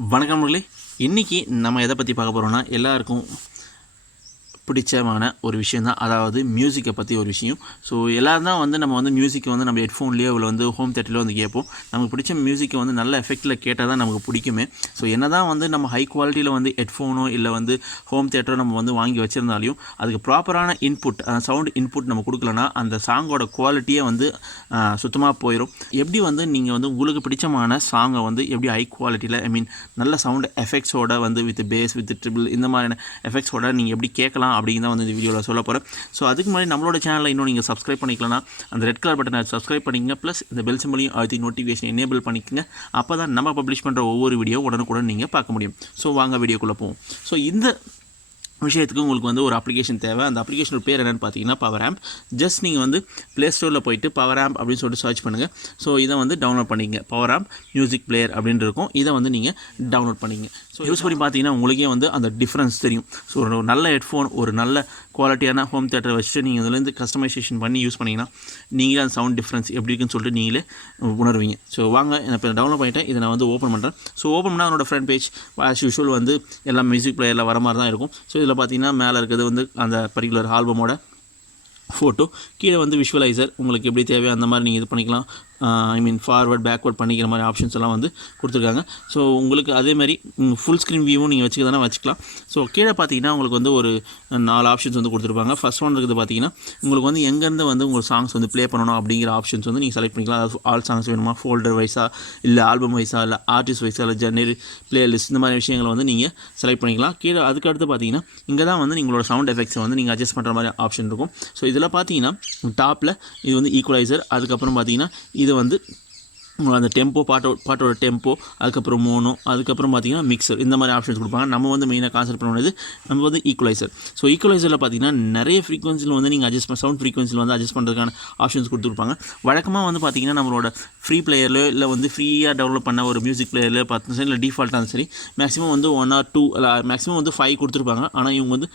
வணக்கம் நண்பர்களே இன்றைக்கி நம்ம எதை பற்றி பார்க்க போகிறோம்னா எல்லாருக்கும் பிடிச்சமான ஒரு விஷயம் தான் அதாவது மியூசிக்கை பற்றி ஒரு விஷயம். ஸோ எல்லோரும் தான் வந்து நம்ம வந்து மியூசிக்கை வந்து நம்ம ஹெட்ஃபோன்லேயோ இல்லை வந்து ஹோம் தேட்டர்லேயோ வந்து கேட்போம். நமக்கு பிடிச்ச மியூசிக்கை வந்து நல்ல எஃபெக்ட்டில் கேட்டால் தான் நமக்கு பிடிக்குமே. ஸோ என்ன தான் வந்து நம்ம ஹை குவாலிட்டியில் வந்து ஹெட்ஃபோனோ இல்லை வந்து ஹோம் தேட்டரோ நம்ம வந்து வாங்கி வச்சுருந்தாலையும் அதுக்கு ப்ராப்பரான இன்புட் சவுண்ட் இன்புட் நம்ம கொடுக்கலனா அந்த சாங்கோட குவாலிட்டியே வந்து சுத்தமாக போயிடும் எப்படி வந்து நீங்கள் வந்து உங்களுக்கு பிடிச்சமான சாங்கை வந்து எப்படி ஹை குவாலிட்டியில் ஐ மீன் நல்ல சவுண்ட் எஃபெக்ட்ஸோட வந்து வித் பேஸ் வித் ட்ரிபிள் இந்த மாதிரியான எஃபெக்ட்ஸோட நீங்கள் எப்படி கேட்கலாம் அப்படின்னு தான் வந்து இந்த வீடியோவில் சொல்ல போகிறேன் ஸோ அதுக்கு முன்னாடி நம்மளோட சேனலை இன்னும் நீங்கள் சப்ஸ்கிரைப் பண்ணிக்கலன்னா அந்த ரெட் கலர் பட்டனை சப்ஸ்கிரைப் பண்ணிக்கங்க. ப்ளஸ் இந்த பெல் சிம்பிளையும் அழுத்தி நோட்டிஃபிகேஷன் எனேபிள் பண்ணிக்கங்க. அப்போ தான் நம்ம பப்ளிஷ் பண்ணுற ஒவ்வொரு வீடியோ உடனுக்குடன் நீங்கள் பார்க்க முடியும். ஸோ வாங்க வீடியோக்குள்ளே போவோம். ஸோ இந்த விஷயத்துக்கு உங்களுக்கு வந்து ஒரு அப்ளிகேஷன் தேவை. அந்த அப்ளிகேஷனோட பேர் என்னென்னு பார்த்தீங்கன்னா பவர் ஆம்ப் ஜஸ்ட் நீங்கள் வந்து ப்ளே ஸ்டோரில் போயிட்டு பவர் ஆம்ப் அப்படின்னு சொல்லிட்டு சர்ச் பண்ணுங்கள் ஸோ இதை வந்து டவுன்லோட் பண்ணிங்க பவர் ஆம்ப் மியூசிக் பிளேயர் அப்படின்னு இருக்கும். இதை வந்து நீங்கள் டவுன்லோட் பண்ணிங்க ஸோ யூஸ் பண்ணி பார்த்தீங்கன்னா உங்களுக்கே வந்து அந்த டிஃப்ரென்ஸ் தெரியும். ஸோ ஒரு நல்ல ஹெட்ஃபோன் ஒரு நல்ல குவாலிட்டியான ஹோம் தேட்டரை வச்சுட்டு நீங்கள் இதுலேருந்து கஸ்டமைசேஷன் பண்ணி யூஸ் பண்ணிங்கன்னா நீங்களே அந்த சவுண்ட் டிஃப்ரென்ஸ் எப்படி இருக்குன்னு சொல்லிட்டு நீங்களே உணர்வீங்க. ஸோ வாங்க நான் இப்போ டவுன்லோட் பண்ணிட்டேன். இதை நான் வந்து ஓப்பன் பண்ணுறேன் ஸோ ஓப்பன் பண்ணால் என்னோடய ஃப்ரண்ட் பேஜ் ஆஸ் யூஷுவல் வந்து எல்லாம் மியூசிக் பிளேயரில் வர மாதிரி தான் இருக்கும். ஸோ இதில் பார்த்தீங்கன்னா மேலே இருக்கிறது வந்து அந்த பர்டிகுலர் ஆல்பமோட ஃபோட்டோ கீழே வந்து விஷுவலைசர் உங்களுக்கு எப்படி தேவையோ அந்த மாதிரி நீங்கள் இது பண்ணிக்கலாம். ஐ மீன் ஃபார்வர்ட் பேக்வர்ட் பண்ணிக்கிற மாதிரி ஆப்ஷன்ஸ் எல்லாம் வந்து கொடுத்துருக்காங்க. ஸோ உங்களுக்கு அதே மாதிரி ஃபுல் ஸ்க்ரீன் வியூவும் நீங்கள் வச்சுக்கதானே வச்சுக்கலாம். ஸோ கீழே பார்த்தீங்கன்னா உங்களுக்கு வந்து ஒரு நாலு ஆப்ஷன்ஸ் வந்து கொடுத்துருப்பாங்க. ஃபஸ்ட் ஒன் இருக்குது பார்த்தீங்கன்னா உங்களுக்கு வந்து எங்கேருந்து வந்து உங்கள் சாங்ஸ் வந்து ப்ளே பண்ணணும் அப்படிங்கிற ஆப்ஷன்ஸ் வந்து நீங்கள் செலக்ட் பண்ணிக்கலாம். அதாவது ஆல் சாங்ஸ் வேணுமா? ஃபோல்டர் வைஸாக இல்லை ஆல்பம் வைஸாக இல்லை ஆர்டிஸ்ட் வைஸாக இல்லை ஜெனரி பிளேலிஸ்ட் இந்த மாதிரி விஷயங்களை வந்து நீங்கள் செலக்ட் பண்ணிக்கலாம். கீழே அதுக்கடுத்து பார்த்தீங்கன்னா இங்கே தான் வந்து உங்களோட சவுண்ட் எஃபெக்ட்ஸை வந்து நீங்கள் அட்ஜஸ்ட் பண்ணுற மாதிரி ஆப்ஷன் இருக்கும். ஸோ இதில் பார்த்தீங்கன்னா டாப்பில் இது வந்து ஈக்குவலைசர் அதுக்கப்புறம் பார்த்தீங்கன்னா இது வந்து அந்த டெம்போ பாட்டோ பாட்டோட டெம்போ அதுக்கப்புறம் மோனோ அதுக்கப்புறம் பார்த்தீங்கன்னா மிக்சர் இந்த மாதிரி ஆப்ஷன்ஸ் கொடுப்பாங்க. நம்ம வந்து மெயினாக கான்செப்ட் பண்ணுறது நம்ம வந்து ஈக்குவலைசர் ஸோ ஈக்குவலைசரில் பார்த்தீங்கன்னா நிறைய ஃப்ரீக்வன்சியில் வந்து நீங்கள் அட்ஜஸ்ட் சவுண்ட் ஃப்ரீக்வன்சியில் வந்து அட்ஜஸ்ட் பண்ணுறதுக்கான ஆப்ஷன்ஸ் கொடுத்துருப்பாங்க. வழக்கமாக வந்து பார்த்தீங்கன்னா நம்மளோட ஃப்ரீ பிளேயர்லையோ இல்லை வந்து ஃப்ரீயாக டவுன்லோட் பண்ண ஒரு மியூசிக் பிளேயரில் பார்த்து சரி இல்லை டிஃபால்ட்டாக சரி மேக்ஸிமம் வந்து ஒன் ஆர் டூ இல்லை மேக்ஸிமம் வந்து ஃபைவ் கொடுத்துருப்பாங்க. ஆனால் இவங்க வந்து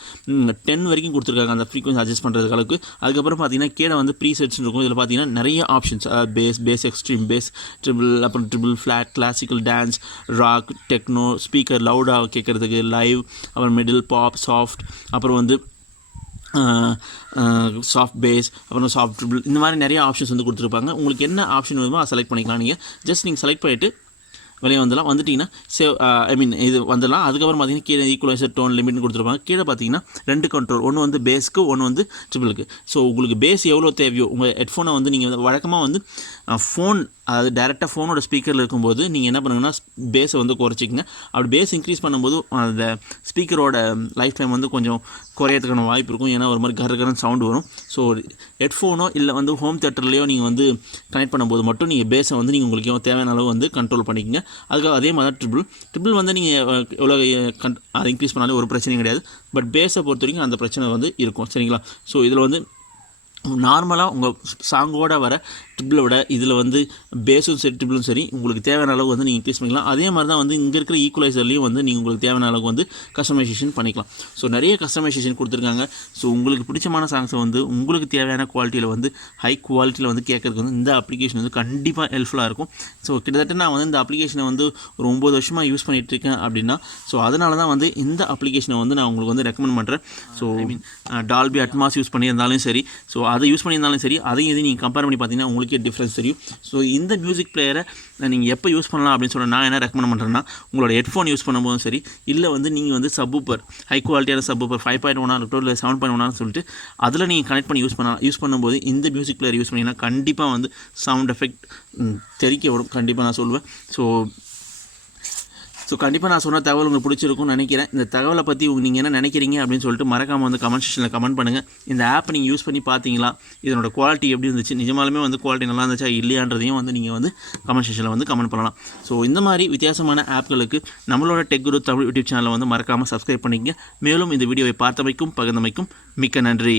டென் வரைக்கும் கொடுத்துருக்காங்க அந்த ஃப்ரீக்வன்சி அட்ஜஸ்ட் பண்ணுறதுக்கு அளவுக்கு. அதுக்கப்புறம் பார்த்தீங்கன்னா கீழே வந்து ப்ரீ செட்ஸ் இருக்கும். இதில் பார்த்தீங்கன்னா நிறைய options bass bass extreme bass treble அப்புறம் treble flat classical dance rock techno speaker லவுடாக கேட்குறதுக்கு லைவ் அப்புறம் மிடில் பாப் சாஃப்ட் அப்புறம் வந்து சாஃப்ட் பேஸ் அப்புறம் சாஃப்ட் ட்ரிபிள் இந்த மாதிரி நிறைய ஆப்ஷன்ஸ் வந்து கொடுத்துருப்பாங்க. உங்களுக்கு என்ன ஆப்ஷன் வேணுமோ அதை செலக்ட் பண்ணிக்கலாம். நீங்கள் ஜஸ்ட் நீங்கள் செலக்ட் பண்ணிவிட்டு வெளியே வந்துடலாம். வந்துட்டிங்கன்னா சேவ் ஐ மீன் இது வந்துடலாம். அதுக்கப்புறம் பார்த்தீங்கன்னா கீழே ஈக்குவலைசர் டோன் லிமிட்னு கொடுத்துருப்பாங்க. கீழே பார்த்தீங்கன்னா ரெண்டு கண்ட்ரோல் ஒன்று வந்து பேஸ்க்கு ஒன்று வந்து ட்ரிபிளுக்கு ஸோ உங்களுக்கு பேஸ் எவ்வளோ தேவையோ உங்கள் ஹெட்ஃபோனை வந்து நீங்கள் வழக்கமாக வந்து ஃபோன் அதாவது டேரெக்டாக ஃபோனோட ஸ்பீக்கரில் இருக்கும்போது நீங்கள் என்ன பண்ணுங்கன்னா பேஸை வந்து குறைச்சிக்கங்க. அப்படி பேஸ் இன்க்ரீஸ் பண்ணும்போது அந்த ஸ்பீக்கரோட லைஃப் டைம் வந்து கொஞ்சம் குறையறதுக்கான வாய்ப்பு இருக்கும். ஏன்னா ஒரு மாதிரி கரு சவுண்டு வரும். ஸோ ஹெட்ஃபோனோ இல்லை வந்து ஹோம் தேட்டர்லேயோ நீங்கள் வந்து கனெக்ட் பண்ணும்போது மட்டும் நீங்கள் பேஸை வந்து நீங்கள் உங்களுக்கு தேவையான அளவு வந்து கண்ட்ரோல் பண்ணிக்கங்க. அதுக்காக அதே மாதிரி தான் ட்ரிபிள் ட்ரிபிள் வந்து நீங்கள் எவ்வளோ கண் அதை இன்க்ரீஸ் பண்ணாலே ஒரு பிரச்சனையும் கிடையாது. பட் பேஸை பொறுத்த வரைக்கும் அந்த பிரச்சனை வந்து இருக்கும். சரிங்களா? ஸோ இதில் வந்து நார்மலாக உங்கள் சாங்கோட வர ட்ரிபிளை விட இதில் வந்து பேஸும் சரி ட்ரிபிளும் சரி உங்களுக்கு தேவையான அளவு வந்து நீங்கள் இன்க்ரீஸ் பண்ணிக்கலாம். அதே மாதிரி தான் வந்து இங்கே இருக்கிற ஈக்குவலைசர்லேயும் வந்து நீங்கள் உங்களுக்கு தேவையான அளவுக்கு வந்து கஸ்டமைசேஷன் பண்ணிக்கலாம். ஸோ நிறைய கஸ்டமைசேஷன் கொடுத்துருக்காங்க. ஸோ உங்களுக்கு பிடிச்சமான சாங்ஸை வந்து உங்களுக்கு தேவையான குவாலிட்டியில் வந்து ஹை குவாலிட்டியில் வந்து கேட்கறதுக்கு வந்து இந்த அப்ளிகேஷன் வந்து கண்டிப்பாக ஹெல்ப்ஃபுல்லாக இருக்கும். ஸோ கிட்டத்தட்ட நான் வந்து இந்த அப்ளிகேஷனை வந்து ஒரு ஒம்பது வருஷமாக யூஸ் பண்ணிகிட்டு இருக்கேன் அப்படின்னா ஸோ அதனால தான் வந்து இந்த அப்ளிகேஷனை வந்து நான் உங்களுக்கு வந்து ரெக்கமெண்ட் பண்ணுறேன் so I mean Dolby Atmos use பண்ணியிருந்தாலும் சரி ஸோ அதை யூஸ் பண்ணியிருந்தாலும் சரி அதையும் இதையும் நீங்கள் கம்பேர் பண்ணி பார்த்தீங்கன்னா உங்களுக்கே டிஃப்ரென்ஸ் தெரியும். ஸோ இந்த மியூசிக் பிளேயரை நீங்கள் எப்போ யூஸ் பண்ணலாம் அப்படின்னு சொல்ல நான் என்ன ரெக்கமெண்ட் பண்ணுறேன்னா உங்களோட ஹெட்ஃபோன் யூஸ் பண்ணும்போதும் சரி இல்லை வந்து நீங்கள் வந்து சப்பூப்பர் ஹை குவாலிட்டியான சப்பூப்பர் ஃபைவ் பாயிண்ட் ஒன்னாக இருக்கட்டும் இல்லை செவன் பாயிண்ட் ஒன்னான்னு சொல்லிட்டு அதில் நீங்கள் கனெக்ட் பண்ணி யூஸ் பண்ணலாம் யூஸ் பண்ணும்போது இந்த மியூசிக் பிளேயர் யூஸ் பண்ணிங்கன்னா கண்டிப்பாக வந்து சவுண்ட் எஃபெக்ட் தெரிக்க வரும். கண்டிப்பாக நான் சொல்லுவேன் ஸோ ஸோ கண்டிப்பாக நான் சொன்ன தகவல் உங்களுக்கு பிடிச்சிருக்கும்னு நினைக்கிறேன். இந்த தகவலை பற்றி நீங்கள் என்ன நினைக்கிறீங்க அப்படின்னு சொல்லிட்டு மறக்காமல் வந்து கமெண்ட் செக்ஷனில் கமெண்ட் பண்ணுங்கள் இந்த ஆப் நீங்கள் யூஸ் பண்ணி பார்த்தீங்களா இதனோட குவாலிட்டி எப்படி இருந்துச்சு? நிஜமாலுமே வந்து குவாலிட்டி நல்லா இருந்துச்சா? இல்லையான்றதையும் வந்து நீங்கள் வந்து கமெண்ட் செக்ஷனில் வந்து கமெண்ட் பண்ணலாம். ஸோ இந்த மாதிரி வித்தியாசமான ஆப்களுக்கு நம்மளோட டெக் குரு தமிழ் யூடியூப் சேனலை வந்து மறக்காமல் சப்ஸ்கிரைப் பண்ணிக்கங்க. மேலும் இந்த வீடியோவை பார்த்தமைக்கும் பகிர்ந்தமைக்கும் மிக்க நன்றி.